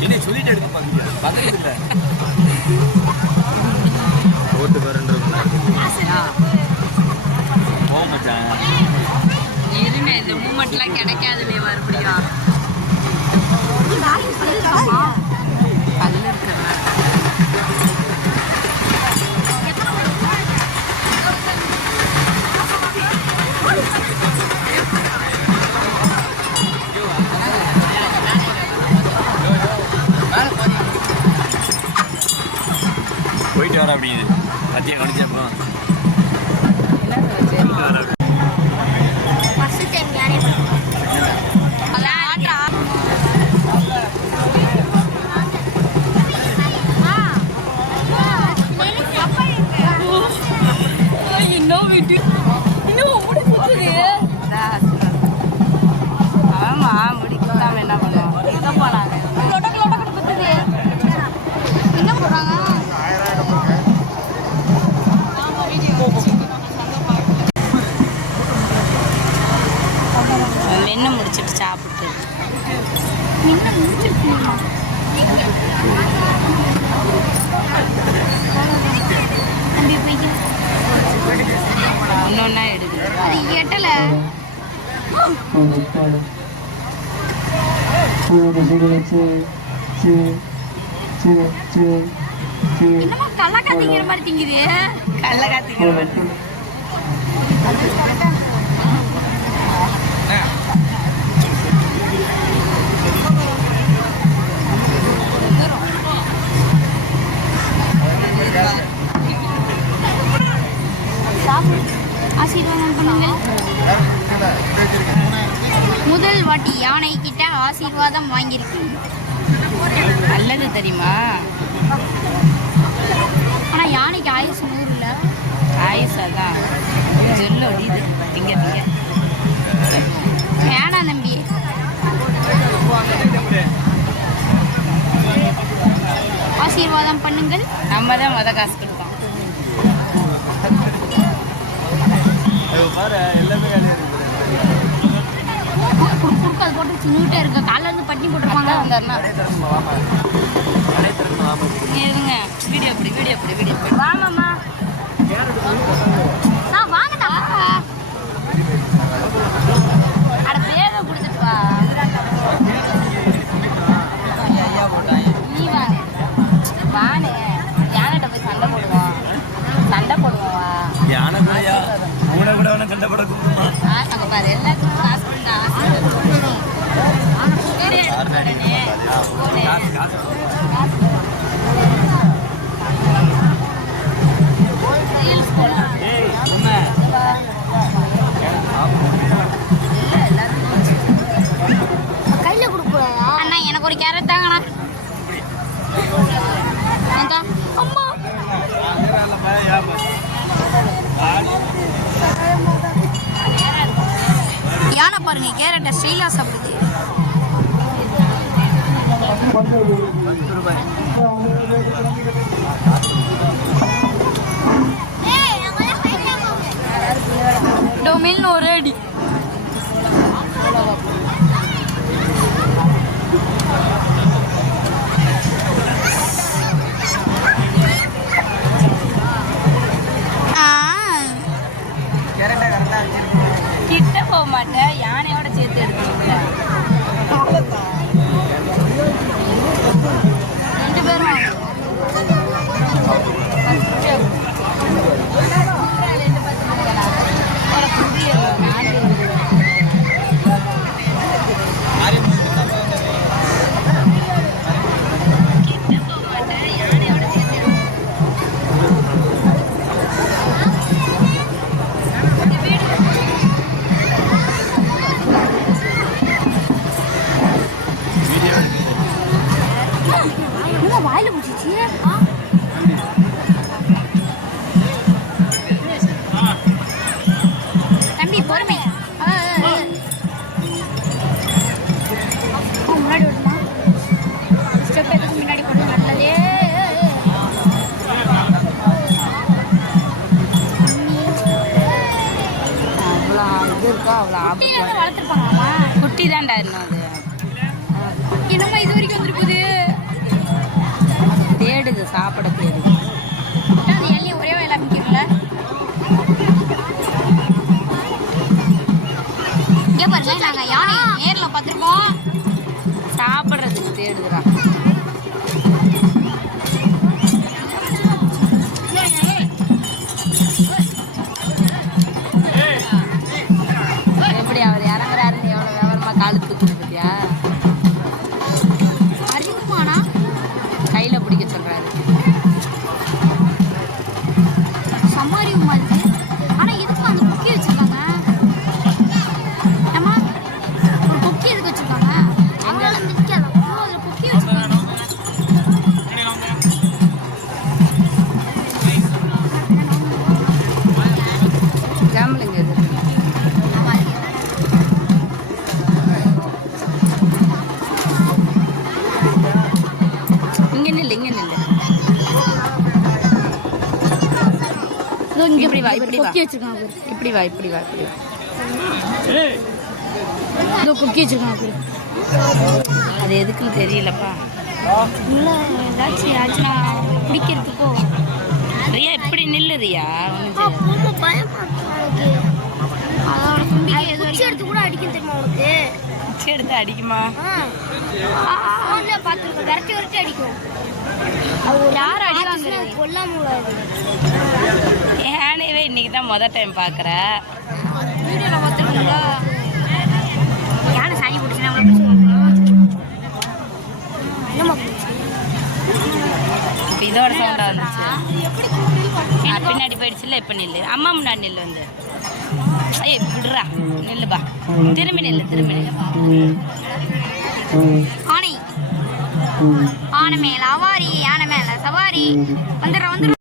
என்ன சொல்லிட்டு எடுக்க பாருங்க இந்த மூமெண்ட்லாம் கிடைக்காது இல்லையா மறுபடியும் பல்லு இருக்கிறதா போயிட்டு வர அப்படிங்குது பத்தியா கணிச்சப்போ டைம் யாரே என்னமோ கல்லக்கா திங்கிற மாதிரி திங்குது. கல்ல காத்திக்கிற கிட்ட ஆசீர்வாதம் வாங்கியிருக்கேன் நல்லது தெரியுமா? ஆனா யானைக்கு ஆயுசு நூறு இல்ல ஆயுசா தான் ஜெல்லு ஒடியுது திங்க திங்க வேணாம் தம்பி. ஆசீர்வாதம் பண்ணுங்கள். நம்ம தான் முத காசு கொடுத்தோம் பாரு எல்லாமே வேலையாக குறுக்கு அது போட்டு சின்னுகிட்டே இருக்கு. காலைல இருந்து பட்டி போட்டிருப்பாங்க. வந்தாருன்னா இருங்க வீடியோ அப்படி வீடியோ அப்படி வீடியோ வாங்கம்மா. பாருங்க கேரட்டை ஸ்டைலா சாப்பிடுது. டொமின் ஒரு அடி. கிட்ட போக மாட்டேன். அவ்வளோ ஆபத்து குட்டி தான்டா இன்னும் அது என்னம்மா இது வரைக்கும் வந்துருக்குது? இப்படி வா இப்படி வா. கொக்கி வச்சிருக்காங்க. இப்படி வா இப்படி வா இப்படி வா. இதோ கொக்கி வச்சிருக்காங்க. அது எதுக்குன்னு தெரியலப்பா. ஏதாச்சும் ஆச்சுன்னா பிடிக்கிறதுக்கோ ரியா இப்படி நில்லு ரியா. ஒண்ணும் ஆ, செய்யாது. ரொம்ப பயமா எடுத்து கூட அடிக்கும் தெரியுமா உனக்கு? குச்சி எடுத்து அடிக்குமா? பார்த்துருக்கோம். விரட்டி விரட்டி அடிக்கும். யார் அடிக்காங்க கொல்லாம ஏனவே இன்னைக்கு தான் மொதல் டைம் பார்க்குற? வீடியோவில் பார்த்துருக்கீங்களா யானை சாணி பிடிச்சினா என்னம்மா இப்போ இதோட சவுண்டாக வந்துச்சு. பின்னாடி போயிடுச்சுல இப்போ நில்லு. அம்மா முன்னாடி நில்லு வந்து. ஏய் விடுறா. நெல்லுப்பா திரும்பி நில்லு திரும்பி நில்லு. ஆனை. ஆனை மேல அவாரி யானை மேல சவாரி. வந்துடுறா வந்துடுறா.